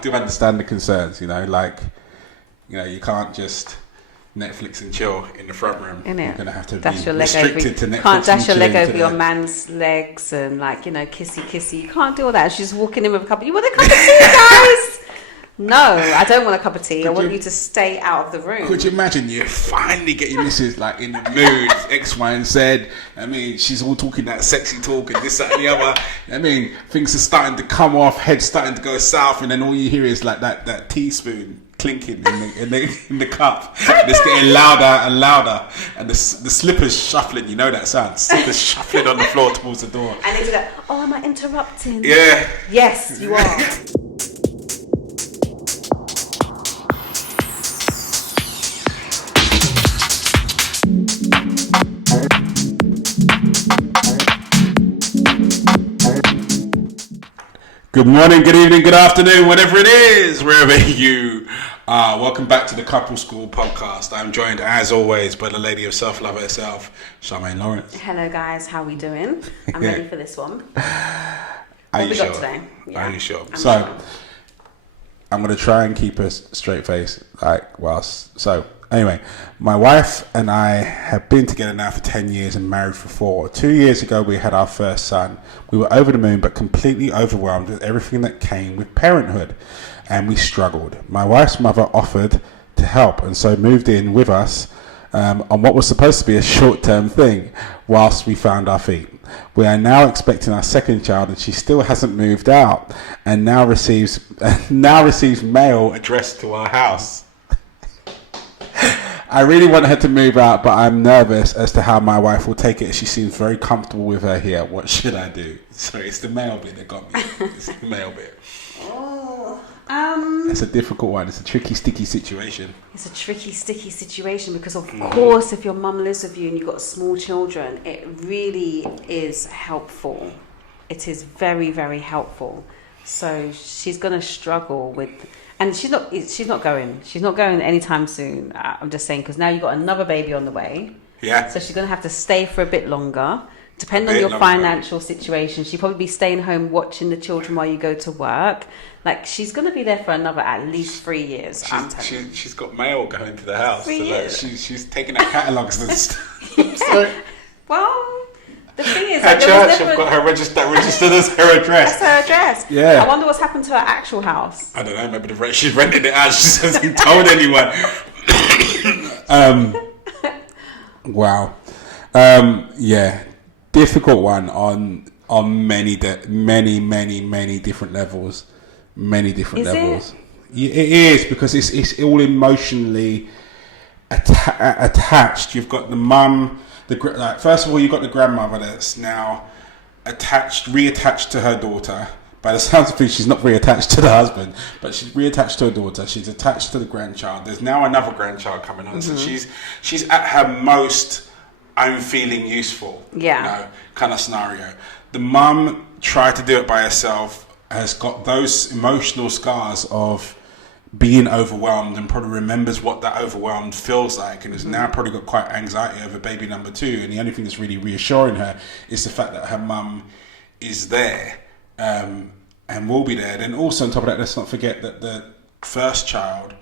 do understand the concerns. Like, you can't just Netflix and chill in the front room. You're going to have to dash be your leg restricted to Netflix. You can't dash your leg over to your man's legs and kissy. You can't do all that. She's walking in with a cup. You want a cup of tea, guys? No, I don't want a cup of tea. I want you to stay out of the room. Could you imagine you finally get your missus like in the mood, X, Y, and Z? I mean, she's all talking that sexy talk and this, that, and the other. I mean, things are starting to come off, head's starting to go south, and then all you hear is like that teaspoon clinking in the cup. And it's getting louder and louder, and the slippers shuffling. You know that sound? Slippers shuffling on the floor towards the door. And it's like, oh, am I interrupting? Yeah. Yes, you are. Good morning, good evening, good afternoon, whatever it is, wherever you are. Welcome back to the Couple School podcast. I'm joined, as always, by the lady of self-love herself, Charmaine Lawrence. Hello, guys. How are we doing? I'm ready for this one. Are you sure? Today? Yeah. Are you sure? I'm sure. I'm going to try and keep a straight face, anyway, my wife and I have been together now for 10 years and married for 4. 2 years ago, we had our first son. We were over the moon, but completely overwhelmed with everything that came with parenthood, and we struggled. My wife's mother offered to help, and so moved in with us on what was supposed to be a short-term thing whilst we found our feet. We are now expecting our second child, and she still hasn't moved out, and now receives mail addressed to our house. I really want her to move out, but I'm nervous as to how my wife will take it. She seems very comfortable with her here. What should I do? Sorry, it's the mail bit that got me. It's the mail bit. It's a difficult one. It's a tricky, sticky situation. It's a tricky, sticky situation because, of course, if your mum lives with you and you've got small children, it really is helpful. It is very, very helpful. So she's going to struggle with... And she's not going anytime soon. I'm just saying, because now you've got another baby on the way. Yeah. So she's going to have to stay for a bit longer. Depending on your financial situation, she'll probably be staying home watching the children while you go to work. Like, she's going to be there for another at least 3 years. She's got mail going to the house. 3 years. She's taking her catalogues and stuff. Well... The thing is, her church have got her registered as her address. That's her address. Yeah. I wonder what's happened to her actual house. I don't know. Maybe she's rented it out. She hasn't told anyone. Wow. Yeah. Difficult one on many different levels. Many different levels. It is, because it's all emotionally attached. You've got the mum. First of all, you've got the grandmother that's now reattached to her daughter. By the sounds of things, she's not reattached to the husband, but she's reattached to her daughter. She's attached to the grandchild. There's now another grandchild coming on, so she's at her most "I'm feeling useful," kind of scenario. The mum tried to do it by herself, has got those emotional scars of being overwhelmed, and probably remembers what that overwhelmed feels like, and has now probably got quite anxiety over baby number 2, and the only thing that's really reassuring her is the fact that her mum is there and will be there. Then also on top of that, let's not forget that the first child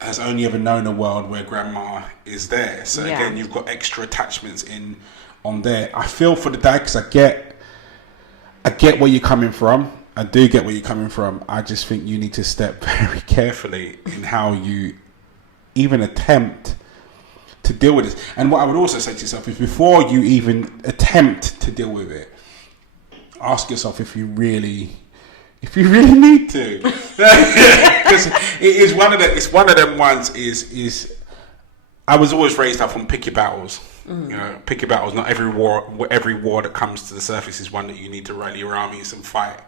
has only ever known a world where grandma is there, so again you've got extra attachments on there. I feel for the dad, because I get where you're coming from. I do get where you're coming from. I just think you need to step very carefully in how you even attempt to deal with this. And what I would also say to yourself is, before you even attempt to deal with it, ask yourself if you really need to. Because it's one of them ones is I was always raised up on pick your battles. Pick your battles. Not every war that comes to the surface is one that you need to rally your armies and fight.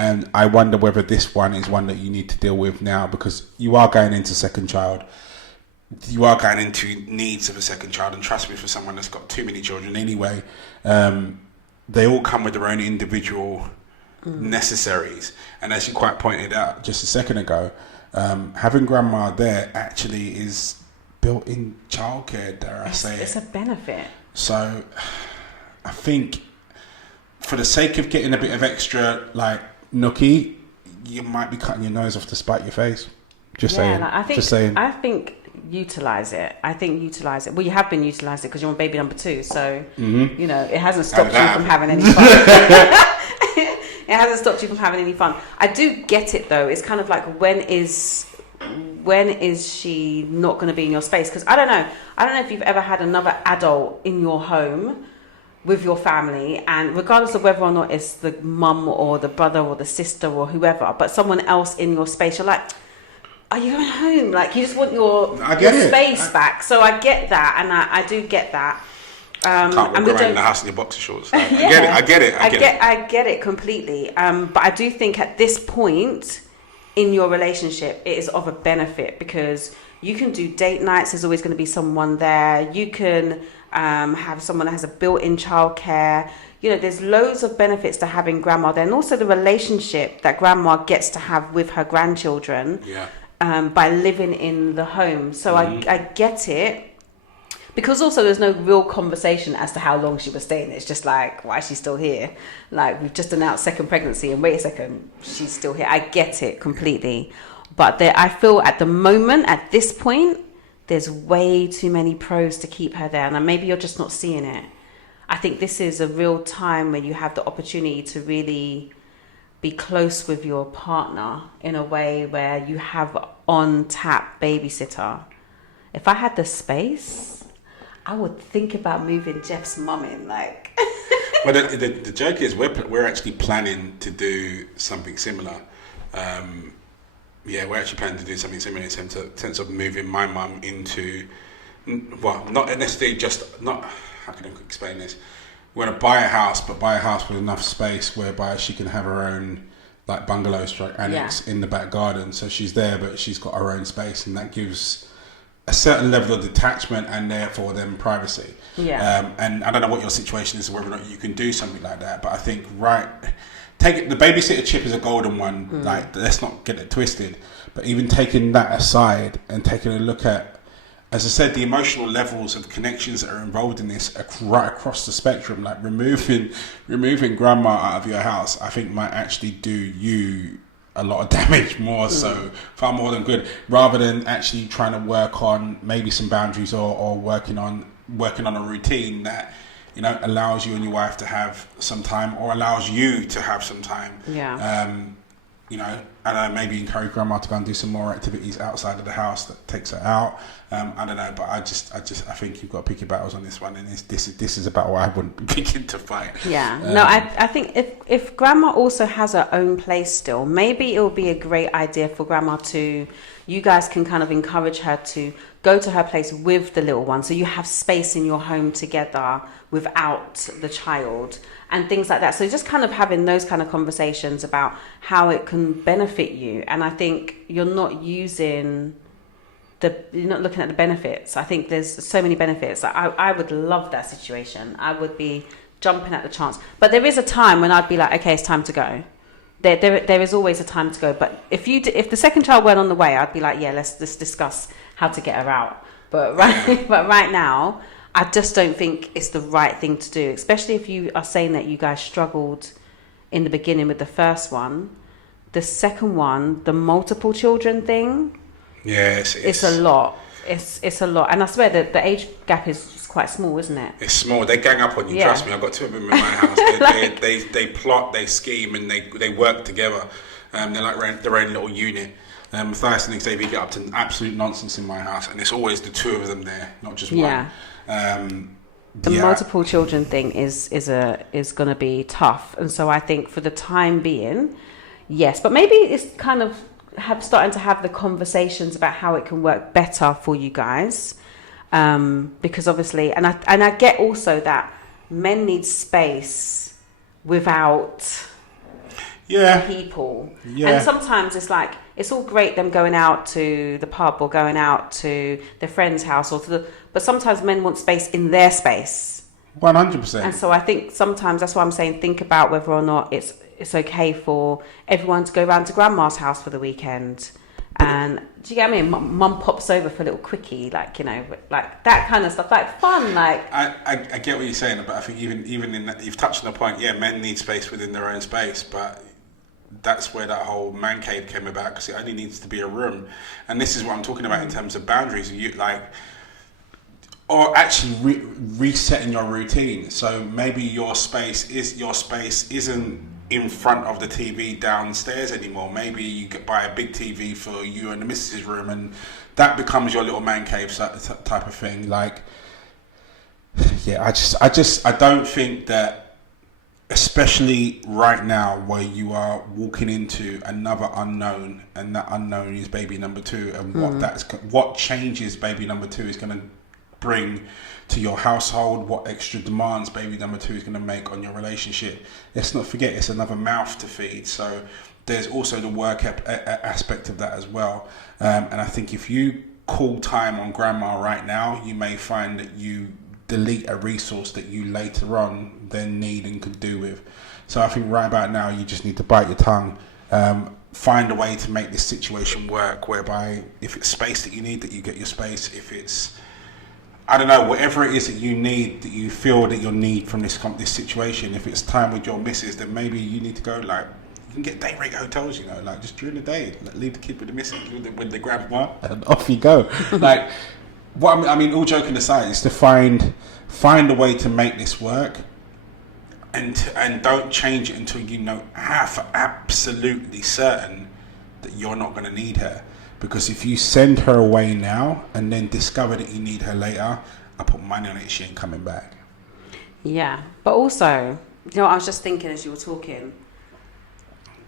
And I wonder whether this one is one that you need to deal with now, because you are going into second child. You are going into needs of a second child. And trust me, for someone that's got too many children anyway, they all come with their own individual necessaries. And as you quite pointed out just a second ago, having grandma there actually is built-in childcare, dare I say it. It's a benefit. So I think for the sake of getting a bit of extra, nookie, you might be cutting your nose off to spite your face. Just Yeah, saying. like, Just saying. I think utilize it. Well, you have been utilizing it because you're on baby number 2, so you know it hasn't stopped you from having any fun. It hasn't stopped you from having any fun. I do get it though. It's kind of like when is she not going to be in your space? Because I don't know if you've ever had another adult in your home with your family, and regardless of whether or not it's the mum or the brother or the sister or whoever, but someone else in your space, you're like, are you going home? Like, you just want your space back. So I get that, and I do get that. Can't walk around the house in your boxer shorts. Like, I get it. I get it completely. But I do think at this point in your relationship, it is of a benefit because you can do date nights. There's always going to be someone there. You can have someone that has a built-in childcare. You know, there's loads of benefits to having grandma there, and also the relationship that grandma gets to have with her grandchildren. By living in the home. So I get it. Because also there's no real conversation as to how long she was staying. It's just like, why is she still here? Like, we've just announced second pregnancy and wait a second, she's still here. I get it completely. But I feel at the moment, at this point, there's way too many pros to keep her there. And maybe you're just not seeing it. I think this is a real time where you have the opportunity to really be close with your partner in a way where you have on tap babysitter. If I had the space, I would think about moving Jeff's mum in. Like, well, the joke is we're actually planning to do something similar. We're actually planning to do something similar in sense of moving my mum into, well, not necessarily how can I explain this? We're going to buy a house, but buy a house with enough space whereby she can have her own like bungalow annex in the back garden. So she's there, but she's got her own space, and that gives a certain level of detachment and therefore then privacy. And I don't know what your situation is, whether or not you can do something like that, but I think the babysitter chip is a golden one. Like, let's not get it twisted. But even taking that aside and taking a look at, as I said, the emotional levels of connections that are involved in this right across the spectrum, like removing grandma out of your house, I think might actually do you a lot of damage, far more than good, rather than actually trying to work on maybe some boundaries or working on a routine that, you know, allows you and your wife to have some time, or allows you to have some time. You know, and maybe encourage grandma to go and do some more activities outside of the house that takes her out. I don't know, but I think you've got to pick your battles on this one, and this is a battle I wouldn't be picking to fight. I think if grandma also has her own place still, maybe it will be a great idea for grandma you guys can kind of encourage her to go to her place with the little one, so you have space in your home together without the child and things like that. So just kind of having those kind of conversations about how it can benefit you. And I think you're not looking at the benefits. I think there's so many benefits. I would love that situation. I would be jumping at the chance. But there is a time when I'd be like, okay, it's time to go. There is always a time to go. But if the second child weren't on the way, I'd be like, yeah, let's discuss how to get her out. But right now, I just don't think it's the right thing to do, especially if you are saying that you guys struggled in the beginning with the first one. The second one, the multiple children thing, it's a lot. It's a lot. And I swear that the age gap is quite small, isn't it? It's small. They gang up on you, trust me. I've got two of them in my house. They plot, they scheme, and they work together. They're like their own little unit. Matthias and Xavier get up to absolute nonsense in my house, and it's always the two of them there, not just one. The multiple children thing is going to be tough, and so I think for the time being, yes, but maybe it's kind of starting to have the conversations about how it can work better for you guys, because obviously, and I get also that men need space without people, and sometimes it's like, it's all great them going out to the pub or going out to their friend's house but sometimes men want space in their space. 100%. And so I think sometimes that's why I'm saying think about whether or not it's okay for everyone to go round to grandma's house for the weekend. And do you get what I mean? Mum pops over for a little quickie, like, you know, like that kind of stuff, like fun, like. I get what you're saying, but I think even in that, you've touched on the point. Yeah, men need space within their own space, but that's where that whole man cave came about, because it only needs to be a room. And this is what I'm talking about in terms of boundaries. You like, or actually resetting your routine. So maybe your space isn't in front of the TV downstairs anymore. Maybe you could buy a big TV for you and the missus' room, and that becomes your little man cave type of thing. Like, yeah, I don't think that, especially right now where you are walking into another unknown, and that unknown is baby number 2, and what changes baby number 2 is going to bring to your household, what extra demands baby number 2 is going to make on your relationship. Let's not forget, it's another mouth to feed. So there's also the work aspect of that as well. And I think if you call time on grandma right now, you may find that you delete a resource that you later on then need and could do with. So I think right about now, you just need to bite your tongue, find a way to make this situation work, whereby if it's space that you need, that you get your space. If it's, I don't know, whatever it is that you need, that you feel that you'll need from this situation. If it's time with your missus, then maybe you need to go, like, you can get day rate hotels, you know, like just during the day, like, leave the kid with the missus, with the grandma, and off you go. Like, what I mean, all joking aside, is to find a way to make this work, and don't change it until you know for absolutely certain that you're not going to need her. Because if you send her away now and then discover that you need her later, I put money on it, she ain't coming back. Yeah, but also, you know, I was just thinking as you were talking,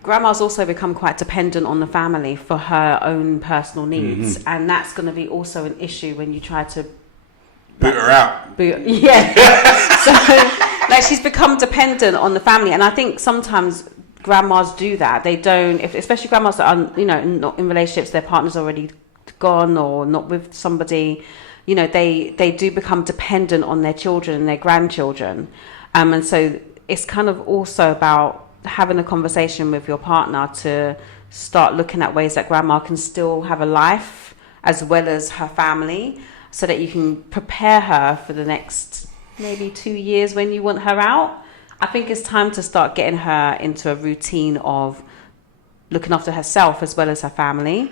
grandma's also become quite dependent on the family for her own personal needs, and that's going to be also an issue when you try to boot her out. Yeah. So, like, she's become dependent on the family, and I think sometimes grandmas do that. They don't, especially grandmas that are, you know, not in relationships, their partner's already gone or not with somebody, you know, they do become dependent on their children and their grandchildren. And so it's kind of also about having a conversation with your partner to start looking at ways that grandma can still have a life as well as her family, so that you can prepare her for the next maybe 2 years when you want her out. I think it's time to start getting her into a routine of looking after herself as well as her family,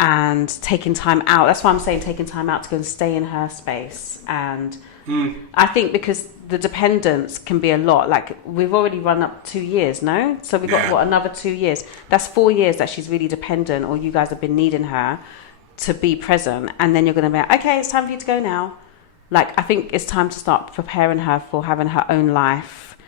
and taking time out. That's why I'm saying taking time out to go and stay in her space. And I think because the dependence can be a lot. Like, we've already run up 2 years, no? So we've got, another 2 years? That's 4 years that she's really dependent, or you guys have been needing her to be present. And then you're going to be like, okay, it's time for you to go now. Like, I think it's time to start preparing her for having her own life,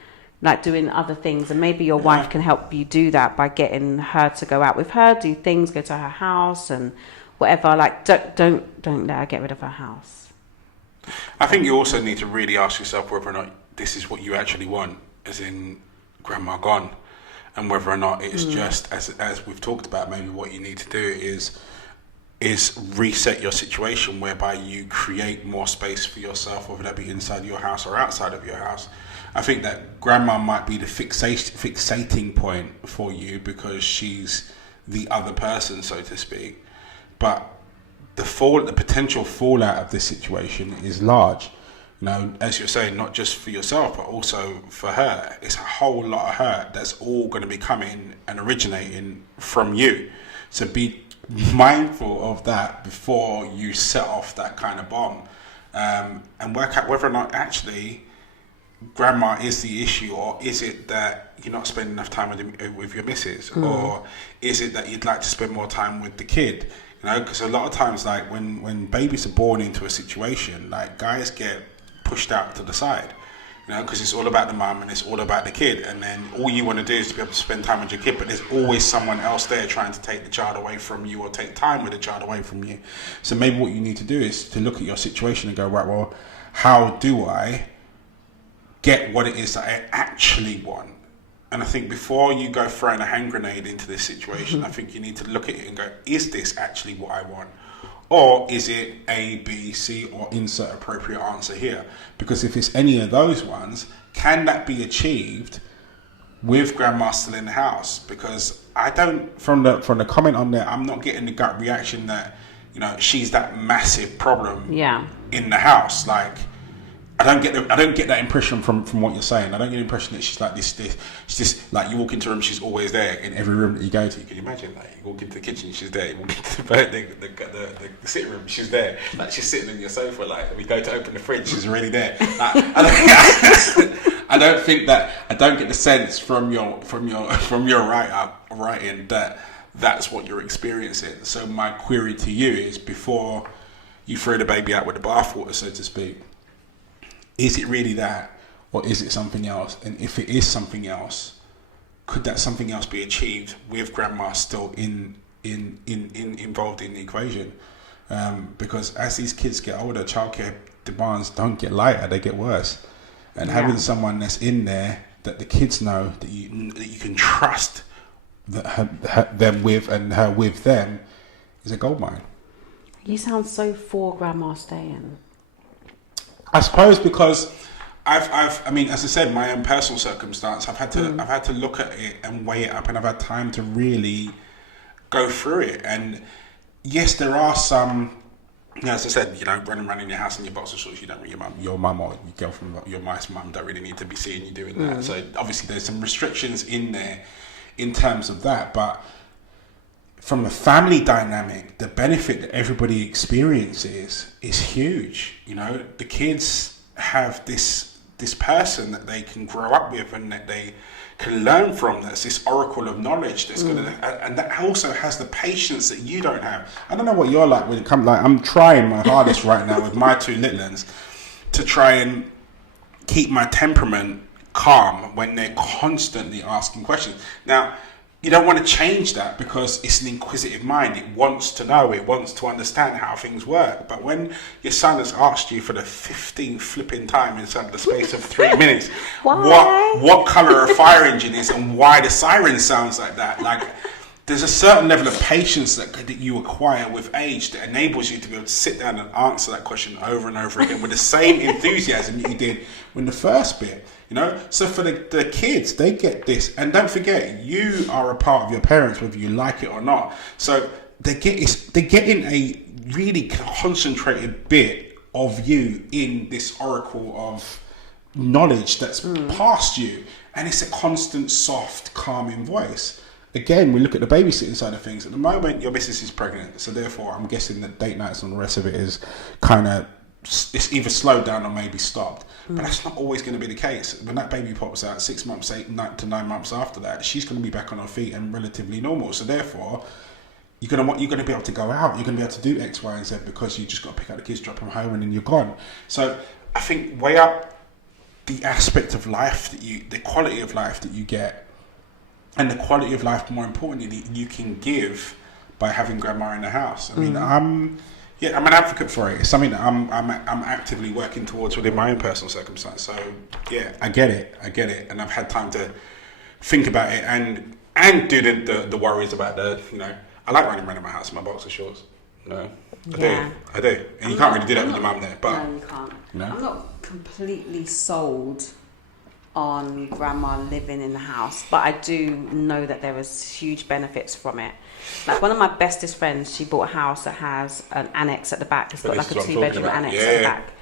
like doing other things. And maybe your wife can help you do that by getting her to go out with her, do things, go to her house and whatever. Like, don't let her get rid of her house. I think you also need to really ask yourself whether or not this is what you actually want, as in grandma gone, and whether or not it's just, as we've talked about, maybe what you need to do is reset your situation, whereby you create more space for yourself, whether that be inside your house or outside of your house. I think that grandma might be the fixating point for you, because she's the other person, so to speak. But the potential fallout of this situation is large. You know, as you're saying, not just for yourself, but also for her. It's a whole lot of hurt that's all going to be coming and originating from you. So be mindful of that before you set off that kind of bomb, and work out whether or not actually grandma is the issue, or is it that you're not spending enough time with your missus, or is it that you'd like to spend more time with the kid? You know, because a lot of times, like when babies are born into a situation, like, guys get pushed out to the side, you know, because it's all about the mum and it's all about the kid, and then all you want to do is to be able to spend time with your kid, but there's always someone else there trying to take the child away from you, or take time with the child away from you. So maybe what you need to do is to look at your situation and go, right, well, how do I get what it is that I actually want? And I think before you go throwing a hand grenade into this situation, I think you need to look at it and go, is this actually what I want? Or is it A, B, C, or insert appropriate answer here? Because if it's any of those ones, can that be achieved with grandma still in the house? Because I don't, from the comment on there, I'm not getting the gut reaction that, you know, she's that massive problem in the house. Like, I don't get that impression from what you're saying. I don't get the impression that she's like this. She's just like, you walk into a room, she's always there in every room that you go to. Can you imagine? Like, you walk into the kitchen, she's there. You walk into the sitting room, she's there. Like, she's sitting on your sofa. Like, we go to open the fridge, she's already there. Like, I don't think that. I don't get the sense from your writing that that's what you're experiencing. So my query to you is, before you throw the baby out with the bathwater, so to speak, is it really that, or is it something else? And if it is something else, could that something else be achieved with grandma still involved in the equation? Because as these kids get older, childcare demands don't get lighter; they get worse. And having someone that's in there that the kids know that you can trust, that them with and her with them, is a goldmine. You sound so for grandma staying. I suppose because I mean, as I said, my own personal circumstance, I've had to look at it and weigh it up, and I've had time to really go through it. And yes, there are some, as I said, running around in your house in your boxer shorts, you don't really, your mum or your girlfriend, your wife's mum don't really need to be seeing you doing that. So obviously there's some restrictions in there in terms of that, but from a family dynamic, the benefit that everybody experiences is huge. The kids have this person that they can grow up with and that they can learn from. That's this oracle of knowledge that's going to, and that also has the patience that you don't have. I don't know what you're like when it comes. Like, I'm trying my hardest right now with my two little ones to try and keep my temperament calm when they're constantly asking questions. Now, you don't want to change that because it's an inquisitive mind. It wants to know. It wants to understand how things work. But when your son has asked you for the 15th flipping time inside the space of 3 minutes, what colour a fire engine is and why the siren sounds like that, like, there's a certain level of patience that you acquire with age that enables you to be able to sit down and answer that question over and over again with the same enthusiasm that you did in the first bit. So for the kids, they get this, and don't forget, you are a part of your parents, whether you like it or not. So they're getting a really concentrated bit of you in this oracle of knowledge that's past you, and it's a constant, soft, calming voice. Again, we look at the babysitting side of things. At the moment, your missus is pregnant, so therefore, I'm guessing that date nights and the rest of it is kind of, it's either slowed down or maybe stopped. But that's not always going to be the case. When that baby pops out 6 months, 8 to 9 months after that, she's going to be back on her feet and relatively normal. So therefore, you're going to be able to go out. You're going to be able to do X, Y, and Z because you just got to pick up the kids, drop them home, and then you're gone. So I think weigh up the aspect of life the quality of life that you get, and the quality of life, more importantly, that you can give by having grandma in the house. I mean, I'm an advocate for it. It's something that I'm actively working towards within my own personal circumstance. So yeah, I get it, and I've had time to think about it and do the worries about I like running around in my house in my boxer shorts. I do, and you can't really do that with your mum there. But no, you can't. I'm not completely sold on grandma living in the house, but I do know that there is huge benefits from it. Like, one of my bestest friends, she bought a house that has an annex at the back. It's got like a 2-bedroom annex at the back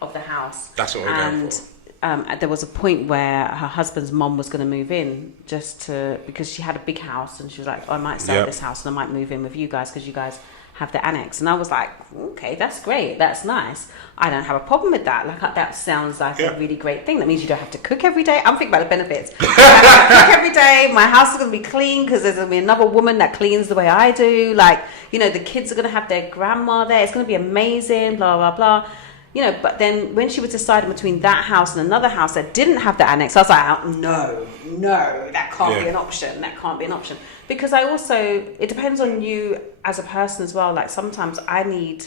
of the house. That's what we're going for. There was a point where her husband's mom was going to move in because she had a big house, and she was like, I might sell this house and I might move in with you guys because you guys have the annex. And I was like, okay, that's great, that's nice. I don't have a problem with that. Like, that sounds like a really great thing. That means you don't have to cook every day. I'm thinking about the benefits. I don't have to cook every day. My house is going to be clean because there's going to be another woman that cleans the way I do. Like, the kids are going to have their grandma there. It's going to be amazing, blah, blah, blah. But then when she was deciding between that house and another house that didn't have the annex, I was like, oh, no, that can't be an option. That can't be an option. Because it depends on you as a person as well. Like, sometimes I need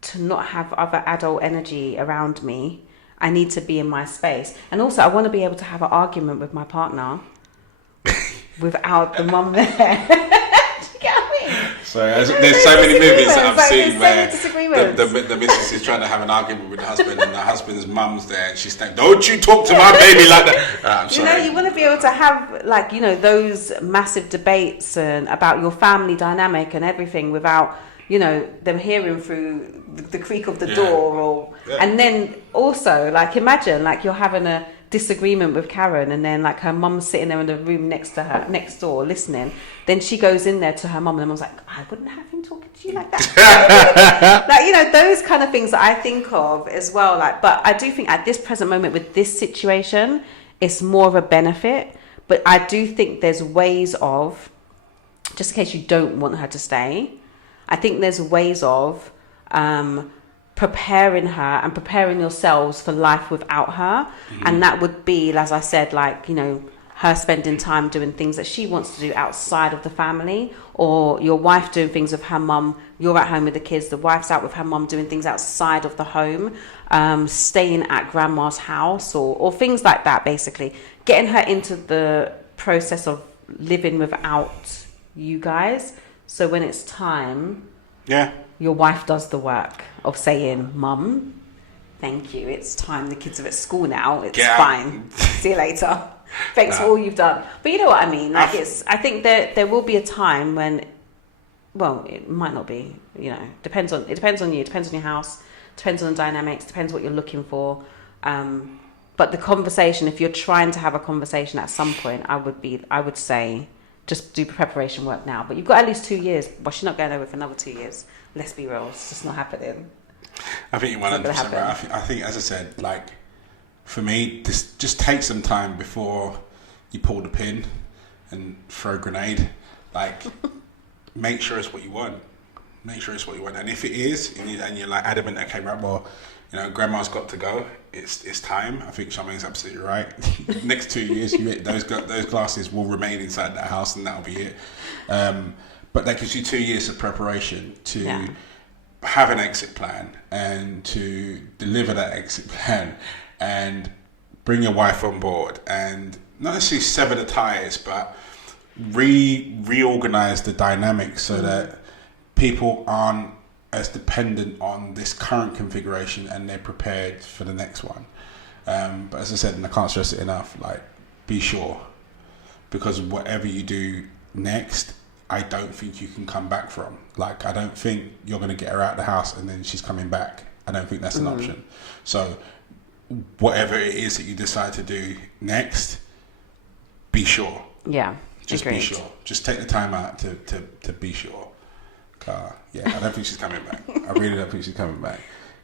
to not have other adult energy around me. I need to be in my space. And also, I want to be able to have an argument with my partner without the mum there. Do you get what I mean? So there's so many movies that I've seen where the missus is trying to have an argument with the husband, and the husband's mum's there, and she's like, "Don't you talk to my baby like that." I'm sorry. You want to be able to have, those massive debates and about your family dynamic and everything without you know, them hearing through the creak of the door, or and then also like imagine like you're having a disagreement with Karen, and then like her mum's sitting there in the room next door listening. Then she goes in there to her mum, and the mum's like, I wouldn't have him talking to you like that. Like, you know, those kind of things that I think of as well. Like, but I do think at this present moment with this situation, it's more of a benefit. But I do think there's ways of, just in case you don't want her to stay, I think there's ways of preparing her and preparing yourselves for life without her. And that would be, as I said, like, you know, her spending time doing things that she wants to do outside of the family, or your wife doing things with her mum. You're at home with the kids, the wife's out with her mum doing things outside of the home, staying at grandma's house, or things like that, basically. Getting her into the process of living without you guys. So when it's time, your wife does the work of saying, Mum, thank you, it's time, the kids are at school now, it's fine, see you later, thanks for all you've done. But you know what I mean, like I think there will be a time when, well, it might not be, you know, it depends on you, depends on your house, depends on the dynamics, depends what you're looking for. But the conversation, if you're trying to have a conversation at some point, I would say just do preparation work now. But you've got at least 2 years. Well, she's not going over for another 2 years. Let's be real, it's just not happening. I think you're 100% right. I think, as I said, like, for me, this just take some time before you pull the pin and throw a grenade. Like, make sure it's what you want. Make sure it's what you want. And if it is, and you're like adamant, okay, right, well, you know, grandma's got to go. It's time. I think Charmaine's absolutely right. Next 2 years, those glasses will remain inside that house, and that'll be it. But that gives you 2 years of preparation to have an exit plan and to deliver that exit plan and bring your wife on board and not necessarily sever the ties, but reorganize the dynamics so that people aren't as dependent on this current configuration and they're prepared for the next one. But as I said, and I can't stress it enough, like, be sure, because whatever you do next, I don't think you can come back from. Like, I don't think you're going to get her out of the house and then she's coming back. I don't think that's an option. So whatever it is that you decide to do next, be sure. Yeah, just agreed. Be sure. Just take the time out to be sure. I don't think she's coming back. I really don't think she's coming back.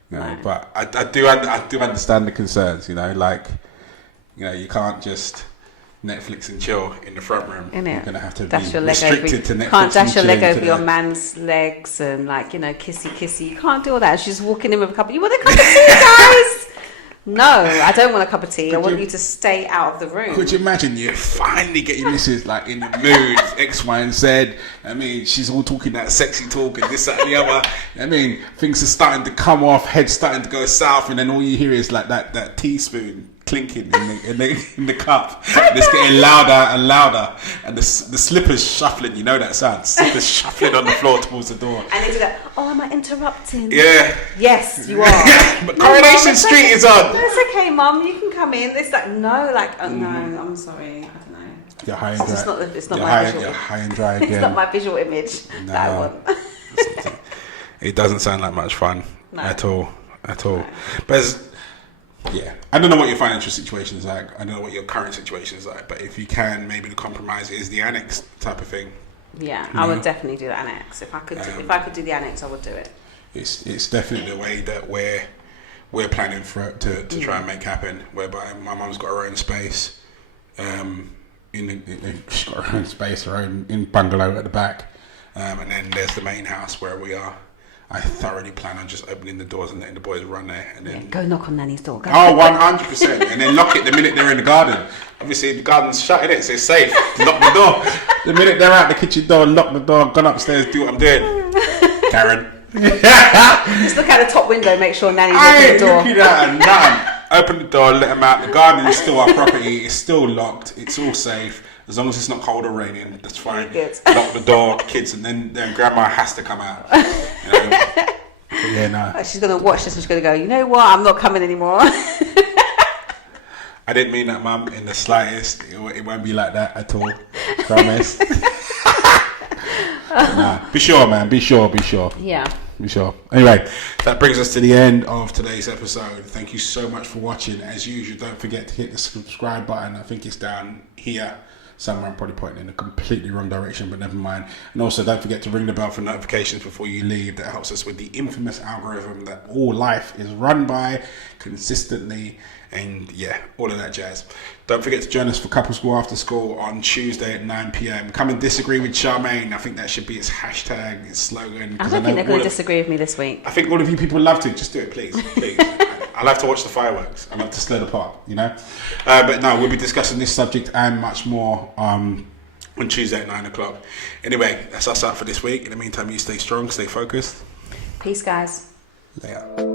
You know, but I do understand the concerns. You know, like, you know, you can't just Netflix and chill in the front room. You're gonna have to dash be restricted to Netflix. Can't dash your leg over your man's legs and, like, you know, kissy. You can't do all that. She's walking in with a cup. You want a cup of tea, guys? No, I don't want a cup of tea. I want you to stay out of the room. Could you imagine you finally get your missus like in the mood, X, Y, and Z? I mean, she's all talking that sexy talk and this, that, and the other. I mean, things are starting to come off, head's starting to go south, and then all you hear is like that teaspoon clinking in the cup. And it's getting louder and louder, and the slippers shuffling. You know that sound? Slippers shuffling on the floor towards the door. And it's like, oh, am I interrupting? Yeah. Yes, you are. But Coronation Street is on. No, it's okay, Mum. You can come in. It's like, no, like, no, I'm sorry. I don't know. You're high and dry. It's not my visual. You're high and dry again. It's not my visual image that I want. It doesn't sound like much fun at all. No. But I don't know what your financial situation is like. I don't know what your current situation is like. But if you can, maybe the compromise is the annex type of thing. Yeah, I would definitely do the annex. If I could do the annex, I would do it. It's definitely the way that we're planning for it to try and make happen. Whereby my mum's got her own space, she's got her own space, her own in bungalow at the back, and then there's the main house where we are. I thoroughly plan on just opening the doors and letting the boys run there, and then go knock on Nanny's door. 100%, and then lock it the minute they're in the garden. Obviously, the garden's shut, innit? So it's safe. Lock the door. The minute they're out the kitchen door, lock the door. Gone upstairs, do what I'm doing. Karen. Just look out the top window, make sure Nanny's open the door. Looking at nothing. Open the door, let them out. The garden is still our property. It's still locked. It's all safe. As long as it's not cold or raining, that's fine. Good. Lock the door, kids, and then grandma has to come out. You know? Yeah, no. She's going to watch this and she's going to go, you know what, I'm not coming anymore. I didn't mean that, Mum, in the slightest. It won't be like that at all. Promise. Nah, be sure, man. Be sure. Yeah. Be sure. Anyway, that brings us to the end of today's episode. Thank you so much for watching. As usual, don't forget to hit the subscribe button. I think it's down here somewhere. I'm probably pointing in a completely wrong direction, but never mind. And also, don't forget to ring the bell for notifications before you leave. That helps us with the infamous algorithm that all life is run by consistently. And yeah, all of that jazz. Don't forget to join us for Couple School After School on Tuesday at 9 p.m. Come and disagree with Charmaine. I think that should be its hashtag, its slogan. I don't think they're going to disagree with me this week. I think all of you people love to. Just do it, please. Please. I love to watch the fireworks. I love to sled apart, you know? But no, we'll be discussing this subject and much more on Tuesday at 9 o'clock. Anyway, that's us out for this week. In the meantime, you stay strong, stay focused. Peace, guys. Later.